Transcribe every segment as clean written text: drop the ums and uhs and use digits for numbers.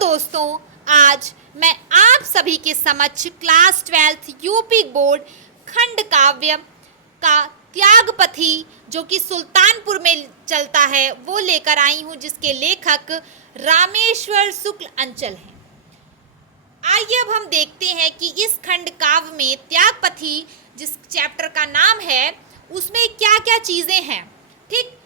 दोस्तों, आज मैं आप सभी के समक्ष क्लास 12th यूपी बोर्ड खंड काव्य का त्यागपथी जो कि सुल्तानपुर में चलता है वो लेकर आई हूँ, जिसके लेखक रामेश्वर शुक्ल अंचल हैं। आइए अब हम देखते हैं कि इस खंड काव्य में त्यागपथी जिस चैप्टर का नाम है उसमें क्या क्या चीज़ें हैं। ठीक,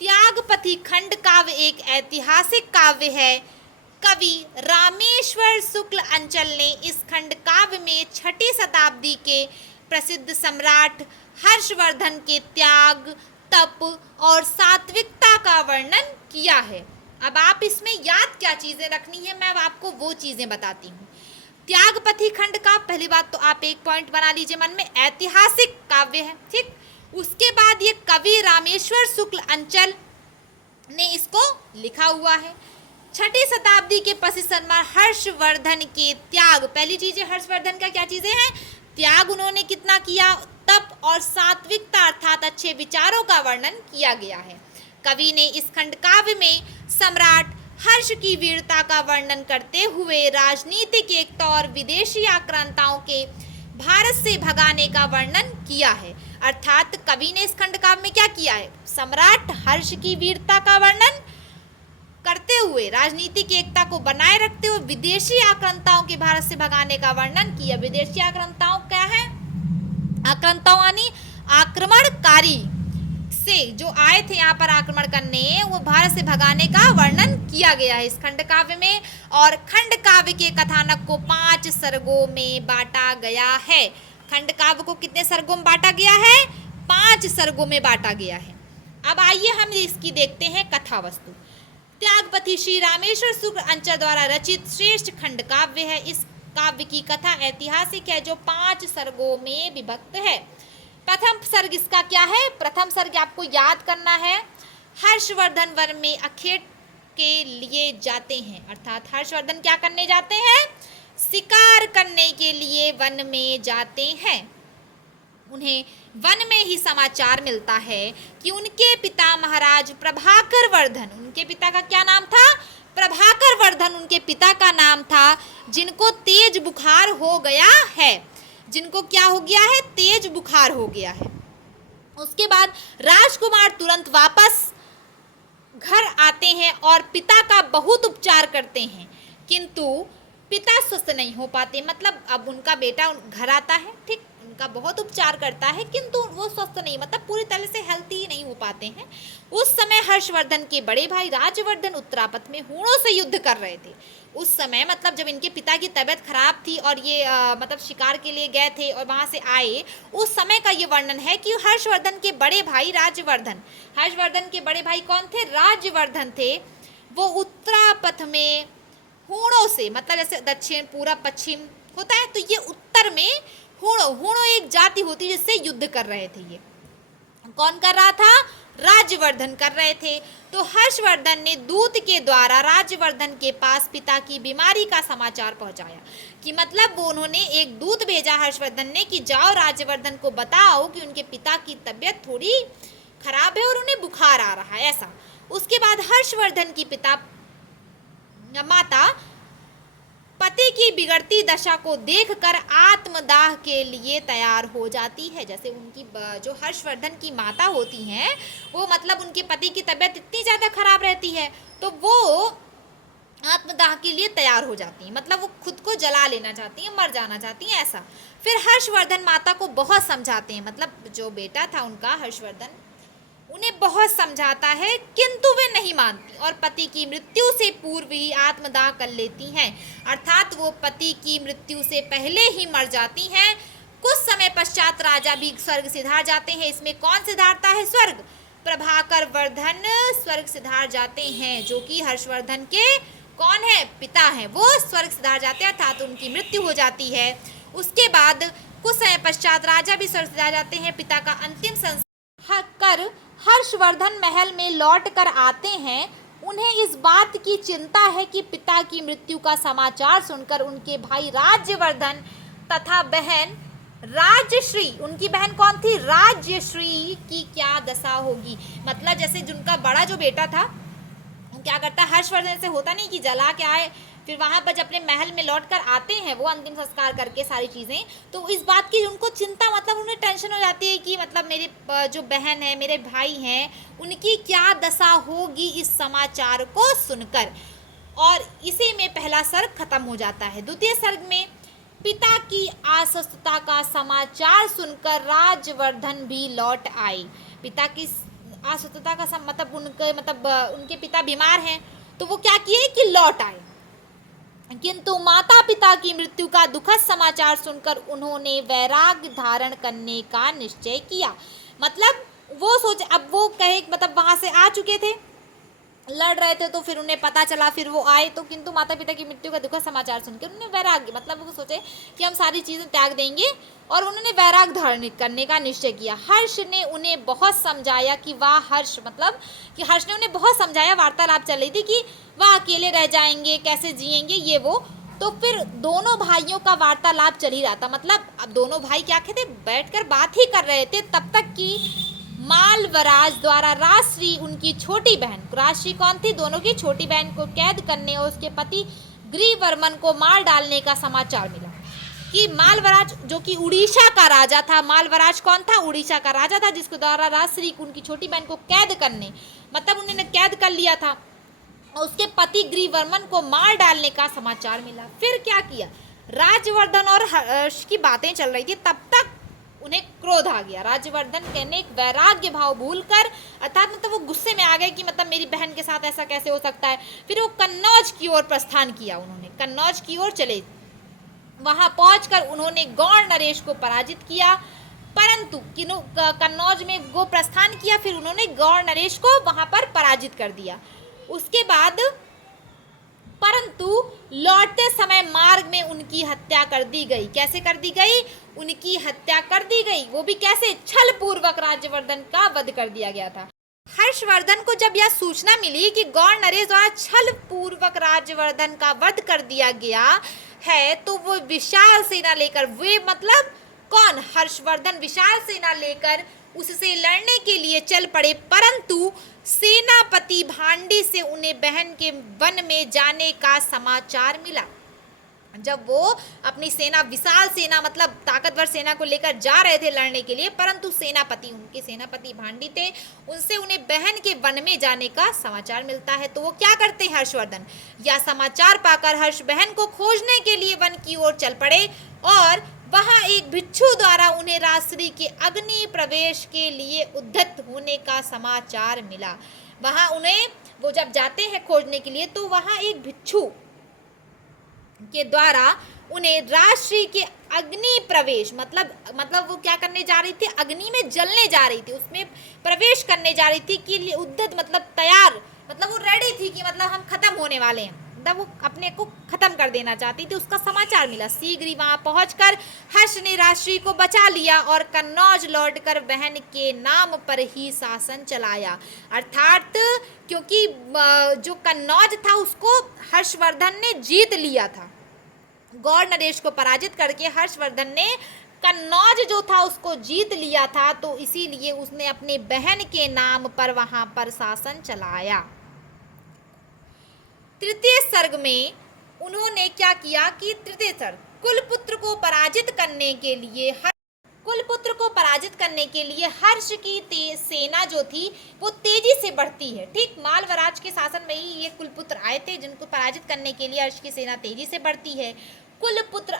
त्यागपथी खंड काव्य एक ऐतिहासिक काव्य है। कवि रामेश्वर शुक्ल अंचल ने इस खंड काव्य में 6ठी शताब्दी के प्रसिद्ध सम्राट हर्षवर्धन के त्याग, तप और सात्विकता का वर्णन किया है। अब आप इसमें याद क्या चीज़ें रखनी है, मैं आपको वो चीज़ें बताती हूँ। त्यागपथी खंड का पहली बात तो आप एक पॉइंट बना लीजिए मन में, ऐतिहासिक काव्य है। ठीक, उसके बाद ये कवि रामेश्वर शुक्ल अंचल ने इसको लिखा हुआ है। 6ठी शताब्दी के प्रसिद्ध सम्राट हर्षवर्धन के त्याग, पहली चीज है हर्षवर्धन का क्या चीजें हैं, त्याग उन्होंने कितना किया, तप और सात्विकता अर्थात अच्छे विचारों का वर्णन किया गया है। कवि ने इस खंड काव्य में सम्राट हर्ष की वीरता का वर्णन करते हुए राजनीतिक एकता और विदेशी आक्रांताओं के भारत से भगाने का वर्णन किया है। अर्थात कवि ने इस खंड काव्य में क्या किया है, सम्राट हर्ष की वीरता का वर्णन करते हुए राजनीतिक एकता को बनाए रखते हुए विदेशी आक्रांताओं के भारत से भगाने का वर्णन किया। विदेशी आक्रांताओं क्या है, आक्रांताओं यानी आक्रमणकारी से जो आए थे यहाँ पर आक्रमण करने, वो भारत से भगाने का वर्णन किया गया है इस खंड काव्य में। और खंड काव्य के कथानक को 5 सर्गों में बांटा गया है। खंड काव्य को कितने सर्गों में बांटा गया है, 5 सर्गों में बांटा गया है। अब आइए हम इसकी देखते हैं कथा वस्तु। त्यागपथी श्री रामेश्वर शुक्ल अंचल द्वारा रचित श्रेष्ठ खंड काव्य है। इस काव्य की कथा ऐतिहासिक है जो 5 सर्गों में विभक्त है। प्रथम सर्ग इसका क्या है, प्रथम सर्ग आपको याद करना है, हर्षवर्धन वन में अखेट के लिए जाते हैं। अर्थात हर्षवर्धन क्या करने जाते हैं, शिकार करने के लिए वन में जाते हैं। उन्हें वन में ही समाचार मिलता है कि उनके पिता महाराज प्रभाकर वर्धन, उनके पिता का क्या नाम था, प्रभाकर वर्धन उनके पिता का नाम था, जिनको तेज बुखार हो गया है। जिनको क्या हो गया है, तेज बुखार हो गया है। उसके बाद राजकुमार तुरंत वापस घर आते हैं और पिता का बहुत उपचार करते हैं, किंतु पिता स्वस्थ नहीं हो पाते। मतलब अब उनका बेटा घर आता है, ठीक, उनका बहुत उपचार करता है, किंतु वो स्वस्थ नहीं, मतलब पूरी तरह से हेल्थी नहीं हो पाते हैं। उस समय हर्षवर्धन के बड़े भाई राजवर्धन उत्तरापथ में हूणों से युद्ध कर रहे थे। उस समय मतलब जब इनके पिता की तबीयत खराब थी और ये मतलब शिकार के लिए गए थे और वहाँ से आए, उस समय का ये वर्णन है कि हर्षवर्धन के बड़े भाई राजवर्धन, हर्षवर्धन के बड़े भाई कौन थे, राजवर्धन थे, वो उत्तरापथ में हूणों से, मतलब जैसे दक्षिण पूर्व पश्चिम होता है, तो ये उत्तर में हूणों एक जाति होती है जिससे युद्ध कर रहे थे। ये कौन कर रहा था, राजवर्धन कर रहे थे। तो हर्षवर्धन ने दूत के द्वारा राजवर्धन के पास पिता की बीमारी का समाचार पहुंचाया, कि मतलब वो उन्होंने एक दूत भेजा हर्षवर्धन ने कि जाओ राजवर्धन को बताओ कि उनके पिता की तबीयत थोड़ी खराब है और उन्हें बुखार आ रहा है, ऐसा। उसके बाद हर्षवर्धन की माता पति की बिगड़ती दशा को देखकर आत्मदाह के लिए तैयार हो जाती है। जैसे उनकी जो हर्षवर्धन की माता होती हैं, वो मतलब उनके पति की तबीयत इतनी ज़्यादा खराब रहती है तो वो आत्मदाह के लिए तैयार हो जाती हैं, मतलब वो खुद को जला लेना चाहती हैं, मर जाना चाहती हैं, ऐसा। फिर हर्षवर्धन माता को बहुत समझाते हैं, मतलब जो बेटा था उनका हर्षवर्धन उन्हें बहुत समझाता है, किंतु वे नहीं मानती और पति की मृत्यु से पूर्व ही आत्मदाह कर लेती हैं। अर्थात वो पति की मृत्यु से पहले ही मर जाती हैं। कुछ समय पश्चात राजा भी स्वर्ग सिधार जाते हैं। इसमें कौन सिधारता है स्वर्ग, प्रभाकर वर्धन स्वर्ग सिधार जाते हैं, जो कि हर्षवर्धन के कौन है, पिता हैं, वो स्वर्ग सिधार जाते हैं, अर्थात उनकी मृत्यु हो जाती है। उसके बाद कुछ समय पश्चात राजा भी स्वर्ग सिधार जाते हैं। पिता का अंतिम संस्कार कर हर्षवर्धन महल में लौट कर आते हैं। उन्हें इस बात की चिंता है कि पिता की मृत्यु का समाचार सुनकर उनके भाई राज्यवर्धन तथा बहन राज्यश्री, उनकी बहन कौन थी, राज्यश्री की क्या दशा होगी। मतलब जैसे जिनका बड़ा जो बेटा था क्या करता है, हर्षवर्धन से होता नहीं कि जला के आए फिर वहाँ पर जब अपने महल में लौट कर आते हैं वो अंतिम संस्कार करके सारी चीज़ें, तो इस बात की उनको चिंता, मतलब उन्हें टेंशन हो जाती है कि मतलब मेरे जो बहन है, मेरे भाई हैं, उनकी क्या दशा होगी इस समाचार को सुनकर। और इसी में पहला सर्ग खत्म हो जाता है। द्वितीय सर्ग में पिता की अस्वस्थता का समाचार सुनकर राजवर्धन भी लौट आए। पिता की अस्वस्थता का मतलब उनके पिता बीमार हैं, तो वो क्या किए कि लौट आए। किंतु माता पिता की मृत्यु का दुखद समाचार सुनकर उन्होंने वैराग्य धारण करने का निश्चय किया। मतलब वो सोचे, अब वो कहे मतलब वहां से आ चुके थे, लड़ रहे थे, तो फिर उन्हें पता चला, फिर वो आए, तो किंतु माता पिता की मृत्यु का दुखद समाचार सुनकर उन्होंने वैराग्य, मतलब वो सोचे कि हम सारी चीज़ें त्याग देंगे, और उन्होंने वैराग्य धारण करने का निश्चय किया। हर्ष ने उन्हें बहुत समझाया कि वह हर्ष ने उन्हें बहुत समझाया, वार्तालाप चल रही थी कि वह अकेले रह जाएंगे, कैसे जिएंगे, ये वो। तो फिर दोनों भाइयों का वार्तालाप चल ही रहा था, मतलब अब दोनों भाई क्या कहते, बैठकर बात ही कर रहे थे, तब तक कि मालवराज द्वारा राजश्री, उनकी छोटी बहन, राजश्री कौन थी, दोनों की छोटी बहन को कैद करने और उसके पति ग्रीवर्मन को मार डालने का समाचार मिला। कि मालवराज जो कि उड़ीसा का राजा था, मालवराज कौन था, उड़ीसा का राजा था, जिसके द्वारा राजश्री उनकी छोटी बहन को कैद करने, मतलब उन्होंने कैद कर लिया था, उसके पति ग्रीवर्मन को मार डालने का समाचार मिला। फिर क्या किया, राजवर्धन और हर्ष की बातें चल रही थी, तब तक उन्हें क्रोध आ गया। राजवर्धन कहने एक वैराग्य भाव भूलकर, अर्थात मतलब वो गुस्से में आ गए कि मतलब मेरी बहन के साथ ऐसा कैसे हो सकता है। फिर वो कन्नौज की ओर प्रस्थान किया, उन्होंने कन्नौज की ओर चले। वहां पहुंचकर उन्होंने गौड़ नरेश को पराजित किया, परंतु कन्नौज में वो प्रस्थान किया, फिर उन्होंने गौड़ नरेश को वहां पर पराजित कर दिया। उसके बाद परंतु लौटते समय मार्ग में उनकी हत्या कर दी गई। कैसे कर दी गई, उनकी हत्या कर दी गई, वो भी कैसे, छल पूर्वक राजवर्धन का वध कर दिया गया था। हर्षवर्धन को जब यह सूचना मिली कि गौड़ नरेश द्वारा छल पूर्वक राजवर्धन का वध कर दिया गया है, तो वो विशाल सेना लेकर, वे मतलब कौन, हर्षवर्धन विशाल सेना लेकर उससे लड़ने के लिए चल पड़े, परंतु सेनापति भांडी से उन्हें बहन के वन में जाने का समाचार मिला। जब वो अपनी सेना, विशाल सेना मतलब ताकतवर सेना को लेकर जा रहे थे लड़ने के लिए, परंतु सेनापति, उनके सेनापति भांडी थे, उनसे उन्हें बहन के वन में जाने का समाचार मिलता है। तो वो क्या करते हैं हर्षवर्धन, यह समाचार पाकर हर्ष बहन को खोजने के लिए वन की ओर चल पड़े, और वहां एक भिक्षु द्वारा उन्हें राजश्री के अग्नि प्रवेश के लिए उद्यत होने का समाचार मिला। वहां उन्हें, वो जब जाते हैं खोजने के लिए, तो वहां एक भिक्षु के द्वारा उन्हें राजश्री के अग्नि प्रवेश, मतलब वो क्या करने जा रही थी, अग्नि में जलने जा रही थी, उसमें प्रवेश करने जा रही थी कि लिए उद्यत मतलब तैयार, मतलब वो रेडी थी कि मतलब हम खत्म होने वाले हैं, मतलब वो अपने को खत्म कर देना चाहती थी, उसका समाचार मिला। शीघ्र ही वहां पहुंचकर हर्ष ने राजश्री को बचा लिया और कन्नौज लौटकर बहन के नाम पर ही शासन चलाया। अर्थात क्योंकि जो कन्नौज था उसको हर्षवर्धन ने जीत लिया था, गौड़ नरेश को पराजित करके हर्षवर्धन ने कन्नौज जो था उसको जीत लिया था, तो इसीलिए उसने अपने बहन के नाम पर वहां पर शासन चलाया। तृतीय सर्ग में उन्होंने क्या किया कि तृतीय सर्ग, कुलपुत्र को पराजित करने के लिए हर्ष की सेना जो थी वो तेजी से बढ़ती है। ठीक मालवराज के शासन में ही ये कुलपुत्र आए थे, जिनको पराजित करने के लिए हर्ष की सेना तेजी से बढ़ती है। कुलपुत्र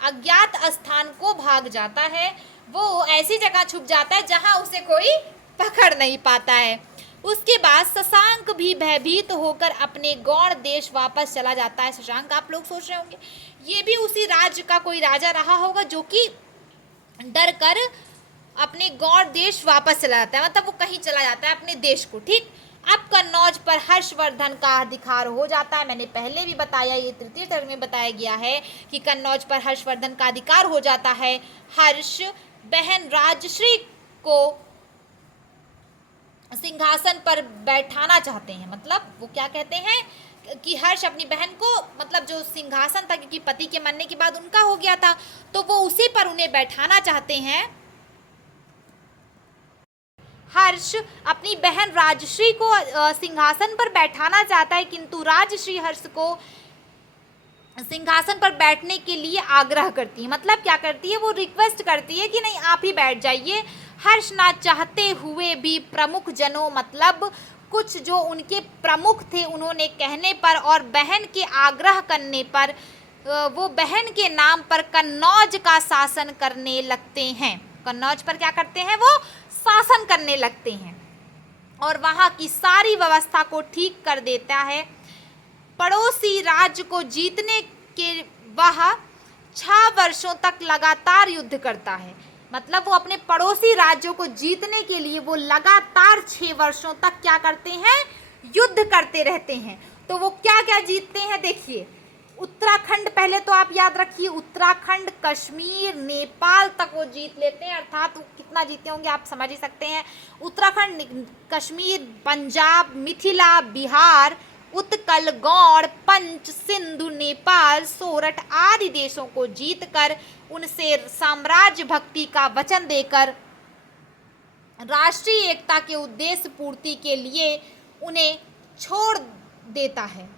अज्ञात स्थान को भाग जाता है, वो ऐसी जगह छुप जाता है जहां उसे कोई पकड़ नहीं पाता है। उसके बाद शशांक भी भयभीत होकर अपने गौड़ देश वापस चला जाता है। शशांक, आप लोग सोच रहे होंगे ये भी उसी राज्य का कोई राजा रहा होगा जो कि डर कर अपने गौड़ देश वापस चला जाता है, मतलब वो कहीं चला जाता है अपने देश को। ठीक, अब कन्नौज पर हर्षवर्धन का अधिकार हो जाता है। मैंने पहले भी बताया, ये तृतीय सर्ग में बताया गया है कि कन्नौज पर हर्षवर्धन का अधिकार हो जाता है। हर्ष बहन राजश्री को सिंहासन पर बैठाना चाहते हैं, मतलब वो क्या कहते हैं कि हर्ष अपनी बहन को, मतलब जो सिंहासन था, क्योंकि पति के मरने के बाद उनका हो गया था, तो वो उसी पर उन्हें बैठाना चाहते हैं। हर्ष अपनी बहन राजश्री को सिंहासन पर बैठाना चाहता है, किंतु राजश्री हर्ष को सिंहासन पर बैठने के लिए आग्रह करती है। मतलब क्या करती है, वो रिक्वेस्ट करती है कि नहीं आप ही बैठ जाइए। हर्ष ना चाहते हुए भी प्रमुख जनों, मतलब कुछ जो उनके प्रमुख थे, उन्होंने कहने पर और बहन के आग्रह करने पर वो बहन के नाम पर कन्नौज का शासन करने लगते हैं। कन्नौज पर क्या करते हैं, वो शासन करने लगते हैं और वहाँ की सारी व्यवस्था को ठीक कर देता है। पड़ोसी राज्य को जीतने के वह 6 वर्षों तक लगातार युद्ध करता है। मतलब वो अपने पड़ोसी राज्यों को जीतने के लिए वो लगातार 6 वर्षों तक क्या करते हैं, युद्ध करते रहते हैं। तो वो क्या क्या जीतते हैं, देखिए उत्तराखंड पहले तो आप याद रखिए, उत्तराखंड, कश्मीर, नेपाल तक वो जीत लेते हैं। अर्थात वो कितना जीते होंगे आप समझ ही सकते हैं। उत्तराखंड, कश्मीर, पंजाब, मिथिला, बिहार, उत्कल, गौड़, पंच, सिंधु, नेपाल, सोरठ आदि देशों को जीतकर उनसे साम्राज्य भक्ति का वचन देकर राष्ट्रीय एकता के उद्देश्य पूर्ति के लिए उन्हें छोड़ देता है।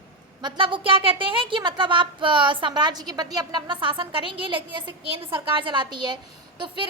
मतलब वो क्या कहते हैं कि मतलब आप साम्राज्य के प्रति अपना अपना शासन करेंगे, लेकिन जैसे केंद्र सरकार चलाती है तो फिर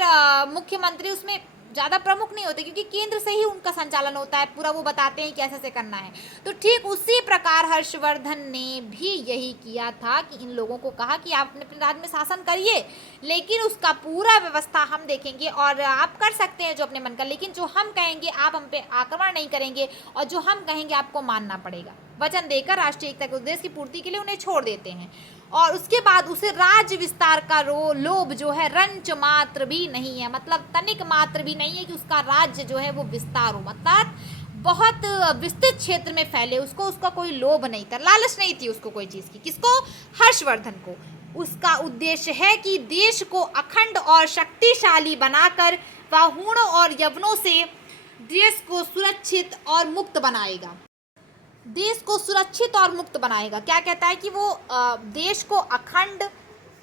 मुख्यमंत्री उसमें ज़्यादा प्रमुख नहीं होते, क्योंकि केंद्र से ही उनका संचालन होता है, पूरा वो बताते हैं कैसे से करना है। तो ठीक उसी प्रकार हर्षवर्धन ने भी यही किया था कि इन लोगों को कहा कि आप अपने अपने राज्य में शासन करिए, लेकिन उसका पूरा व्यवस्था हम देखेंगे और आप कर सकते हैं जो अपने मन का, लेकिन जो हम कहेंगे आप हम पे आक्रमण नहीं करेंगे और जो हम कहेंगे आपको मानना पड़ेगा। वचन देकर राष्ट्रीय एकता के उद्देश्य की पूर्ति के लिए उन्हें छोड़ देते हैं। और उसके बाद उसे राज्य विस्तार का लोभ जो है रंच मात्र भी नहीं है, मतलब तनिक मात्र भी नहीं है कि उसका राज्य जो है वो विस्तार हो, मतलब बहुत विस्तृत क्षेत्र में फैले। उसको उसका कोई लोभ नहीं था, लालच नहीं थी उसको कोई चीज़ की। किसको? हर्षवर्धन को। उसका उद्देश्य है कि देश को अखंड और शक्तिशाली बनाकर वह हूणों और यवनों से देश को सुरक्षित और मुक्त बनाएगा। देश को सुरक्षित और मुक्त बनाएगा। क्या कहता है कि वो देश को अखंड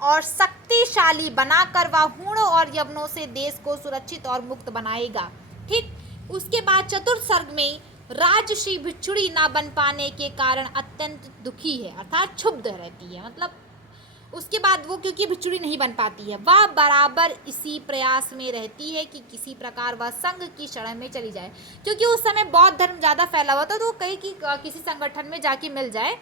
और शक्तिशाली बनाकर वह हूणों और यवनों से देश को सुरक्षित और मुक्त बनाएगा। ठीक। उसके बाद चतुर्थ सर्ग में राजश्री भिक्षुणी ना बन पाने के कारण अत्यंत दुखी है, अर्थात क्षुब्ध रहती है। मतलब उसके बाद वो क्योंकि भिक्षुणी नहीं बन पाती है, वह बराबर इसी प्रयास में रहती है कि किसी प्रकार वह संघ की शरण में चली जाए, क्योंकि उस समय बौद्ध धर्म ज़्यादा फैला हुआ था। तो वो कही कि किसी संगठन में जाके मिल जाए।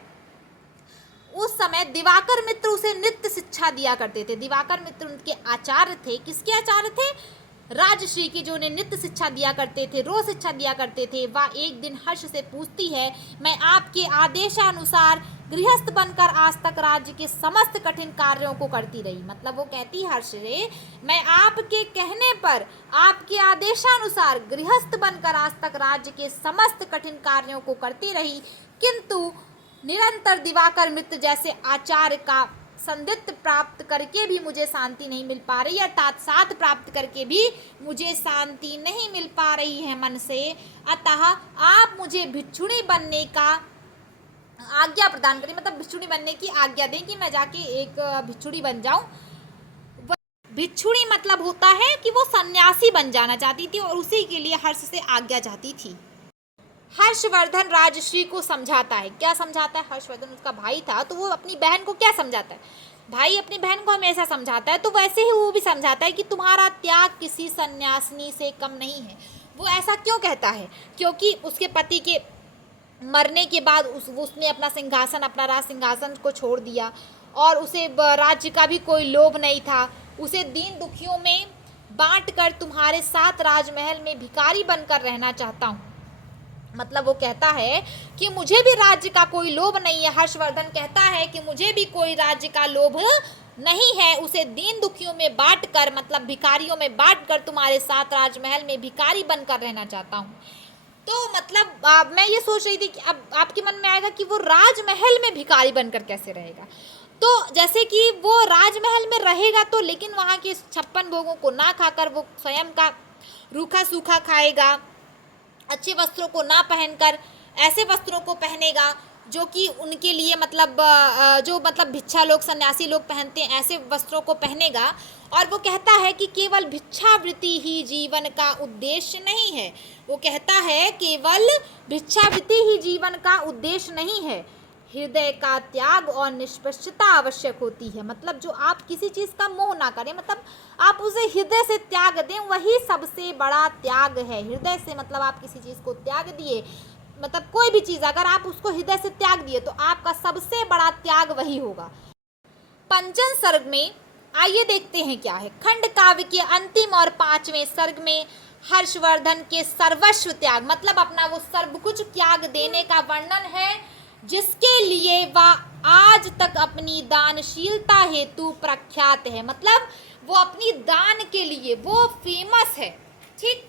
उस समय दिवाकर मित्र उसे नृत्य शिक्षा दिया करते थे। दिवाकर मित्र उनके आचार्य थे। किसके आचार्य थे? राजश्री की, जो उन्हें नृत्य शिक्षा दिया करते थे, रोज शिक्षा दिया करते थे। वह एक दिन हर्ष से पूछती है, मैं आपके आदेशानुसार गृहस्थ बनकर आज तक राज्य के समस्त कठिन कार्यों को करती रही। मतलब वो कहती, हर्ष रे, मैं आपके कहने पर, आपके आदेशानुसार गृहस्थ बनकर आज तक राज्य के समस्त कठिन कार्यों को करती रही, किंतु निरंतर दिवाकर मित्र जैसे आचार्य का संदिग्ध प्राप्त करके भी मुझे शांति नहीं मिल पा रही, अर्थात साथ प्राप्त करके भी मुझे शांति नहीं मिल पा रही है मन से। अतः आप मुझे भिक्षुणी बनने का आज्ञा प्रदान करें, मतलब भिक्षुणी बनने की आज्ञा दें कि मैं जाके एक भिक्षुणी बन जाऊं। भिक्षुणी मतलब होता है कि वो सन्यासी बन जाना चाहती थी और उसी के लिए हर्ष से आज्ञा चाहती थी। हर्षवर्धन राजश्री को समझाता है। क्या समझाता है? हर्षवर्धन उसका भाई था, तो वो अपनी बहन को क्या समझाता है? भाई अपनी बहन को हमेशा समझाता है, तो वैसे ही वो भी समझाता है कि तुम्हारा त्याग किसी सन्यासिनी से कम नहीं है। वो ऐसा क्यों कहता है? क्योंकि उसके पति के मरने के बाद उसने अपना सिंहासन, अपना राज सिंहासन को छोड़ दिया और उसे राज्य का भी कोई लोभ नहीं था। उसे दीन दुखियों में बांट कर तुम्हारे साथ राजमहल में भिखारी बनकर रहना चाहता हूँ। मतलब वो कहता है कि मुझे भी राज्य का कोई लोभ नहीं है। हर्षवर्धन कहता है कि मुझे भी कोई राज्य का लोभ नहीं है, उसे दीन दुखियों में बांट कर, मतलब भिखारियों में बांट कर तुम्हारे साथ राजमहल में भिखारी बनकर रहना चाहता हूँ। तो मतलब मैं ये सोच रही थी कि अब आपके मन में आएगा कि वो राजमहल में भिखारी बनकर कैसे रहेगा। तो जैसे कि वो राजमहल में रहेगा तो, लेकिन वहाँ के 56 भोगों को ना खाकर वो स्वयं का रूखा सूखा खाएगा, अच्छे वस्त्रों को ना पहनकर ऐसे वस्त्रों को पहनेगा, जो कि उनके लिए मतलब जो मतलब भिक्षा लोग सन्यासी लोग पहनते हैं ऐसे वस्त्रों को पहनेगा। और वो कहता है कि केवल भिक्षावृत्ति ही जीवन का उद्देश्य नहीं है। वो कहता है केवल भिक्षावृत्ति ही जीवन का उद्देश्य नहीं है, हृदय का त्याग और निष्पक्षता आवश्यक होती है। मतलब जो आप किसी चीज़ का मोह ना करें, मतलब आप उसे हृदय से त्याग दें, वही सबसे बड़ा त्याग है। हृदय से मतलब आप किसी चीज़ को त्याग दिए, मतलब कोई भी चीज़ अगर आप उसको हृदय से त्याग दिए तो आपका सबसे बड़ा त्याग वही होगा। पंचम सर्ग में आइए देखते हैं क्या है। खंड काव्य के अंतिम और 5वें सर्ग में हर्षवर्धन के सर्वस्व त्याग, मतलब अपना वो सर्व कुछ त्याग देने का वर्णन है, जिसके लिए वह आज तक अपनी दानशीलता हेतु प्रख्यात है। मतलब वो अपनी दान के लिए वो फेमस है, ठीक,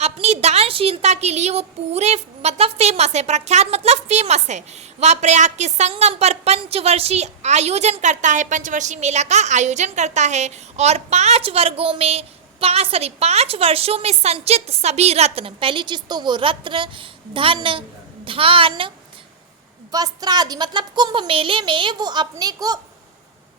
अपनी दानशीलता के लिए वो पूरे मतलब फेमस है, प्रख्यात मतलब फेमस है। वह प्रयाग के संगम पर पंचवर्षीय आयोजन करता है, पंचवर्षीय मेला का आयोजन करता है और 5 वर्षों में संचित सभी रत्न, पहली चीज तो वो रत्न, धन, धान, वस्त्रादि, मतलब कुंभ मेले में वो अपने को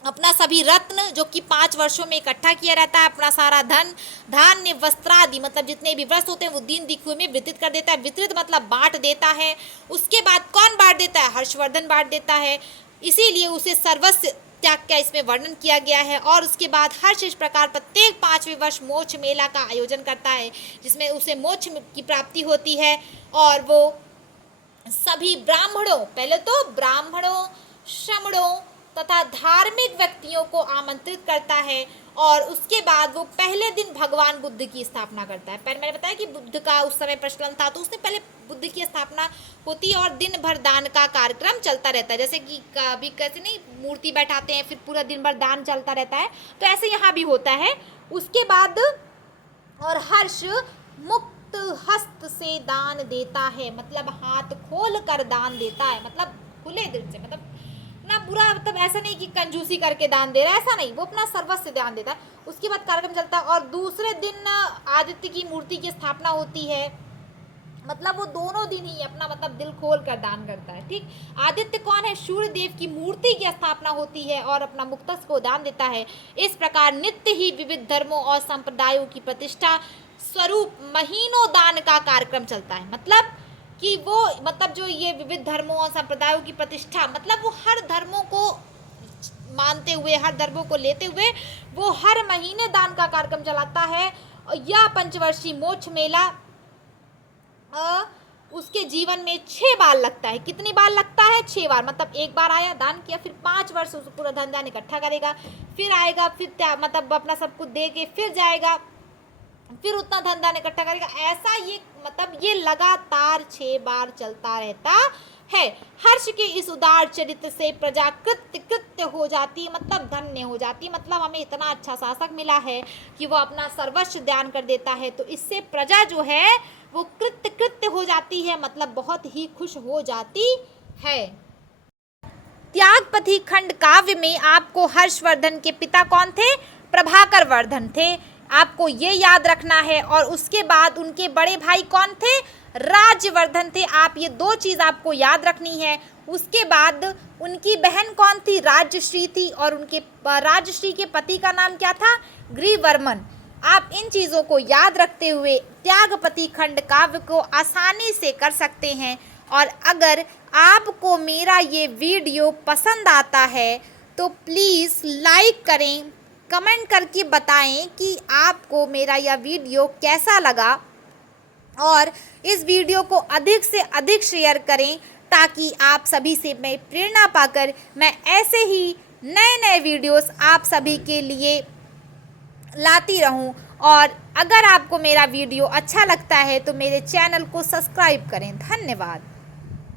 अपना सभी रत्न जो कि 5 वर्षों में इकट्ठा किया रहता है, अपना सारा धन, धान्य, वस्त्रादि, मतलब जितने भी वस्त्र होते हैं वो दीन दिखुए में वितरित कर देता है। वितरित मतलब बांट देता है। उसके बाद कौन बांट देता है? हर्षवर्धन बांट देता है। इसीलिए उसे सर्वस्व त्याग का इसमें वर्णन किया गया है। और उसके बाद हर्ष इस प्रकार प्रत्येक 5वें वर्ष मोक्ष मेला का आयोजन करता है, जिसमें उसे मोक्ष की प्राप्ति होती है। और वो सभी ब्राह्मणों, पहले तो ब्राह्मणों, श्रमणों तथा धार्मिक व्यक्तियों को आमंत्रित करता है। और उसके बाद वो पहले दिन भगवान बुद्ध की स्थापना करता है। पहले मैंने बताया कि बुद्ध का उस समय प्रचलन था, तो उसने पहले बुद्ध की स्थापना होती है और दिन भर दान का कार्यक्रम चलता रहता है। जैसे कि कभी कैसे नहीं मूर्ति बैठाते हैं फिर पूरा दिन भर दान चलता रहता है, तो ऐसे यहाँ भी होता है। उसके बाद और हर्ष मुक्त हस्त से दान देता है, मतलब हाथ खोल कर दान देता है, मतलब खुले दिल से, मतलब ना बुरा, मतलब ऐसा नहीं कि कंजूसी करके दान दे रहा है, ऐसा नहीं, वो अपना सर्वस्व से दान देता है। उसके बाद कार्यक्रम चलता है और दूसरे दिन आदित्य की मूर्ति की स्थापना होती है। मतलब वो दोनों दिन ही अपना मतलब दिल खोल कर दान करता है, ठीक। आदित्य कौन है? सूर्य देव की मूर्ति की स्थापना होती है और अपना मुक्तस को दान देता है। इस प्रकार नित्य ही विविध धर्मों और संप्रदायों की प्रतिष्ठा स्वरूप महीनों दान का कार्यक्रम चलता है। मतलब कि वो मतलब जो ये विविध धर्मों और संप्रदायों की प्रतिष्ठा, मतलब वो हर धर्मों को मानते हुए, हर धर्मों को लेते हुए वो हर महीने दान का कार्यक्रम चलाता है। यह पंचवर्षीय मोक्ष मेला उसके जीवन में 6 बार लगता है। कितनी बार लगता है? 6 बार। मतलब एक बार आया, दान किया, फिर 5 वर्ष उस पूरा धन दान इकट्ठा करेगा, फिर आएगा, फिर मतलब अपना सब कुछ दे के फिर जाएगा, फिर उतना धन दान इकट्ठा करेगा। ऐसा ये मतलब ये लगातार 6 बार चलता रहता है। हर्ष के इस उदार चरित्र से प्रजा कृत्य हो जाती, मतलब धन्य हो जाती। मतलब हमें इतना अच्छा शासक मिला है कि वो अपना सर्वस्व दान कर देता है, तो इससे प्रजा जो है वो कृत्य हो जाती है, मतलब बहुत ही खुश हो जाती है। त्यागपति खंड काव्य में आपको हर्षवर्धन के पिता कौन थे? प्रभाकर वर्धन थे, आपको ये याद रखना है। और उसके बाद उनके बड़े भाई कौन थे? राज्यवर्धन थे। आप ये 2 चीज़ आपको याद रखनी है। उसके बाद उनकी बहन कौन थी? राजश्री थी, और उनके राजश्री के पति का नाम क्या था? ग्रीवर्मन। आप इन चीज़ों को याद रखते हुए त्यागपति खंड काव्य को आसानी से कर सकते हैं। और अगर आपको मेरा ये वीडियो पसंद आता है तो प्लीज़ लाइक करें, कमेंट करके बताएं कि आपको मेरा यह वीडियो कैसा लगा, और इस वीडियो को अधिक से अधिक शेयर करें ताकि आप सभी से मैं प्रेरणा पाकर मैं ऐसे ही नए नए वीडियोस आप सभी के लिए लाती रहूं। और अगर आपको मेरा वीडियो अच्छा लगता है तो मेरे चैनल को सब्सक्राइब करें। धन्यवाद।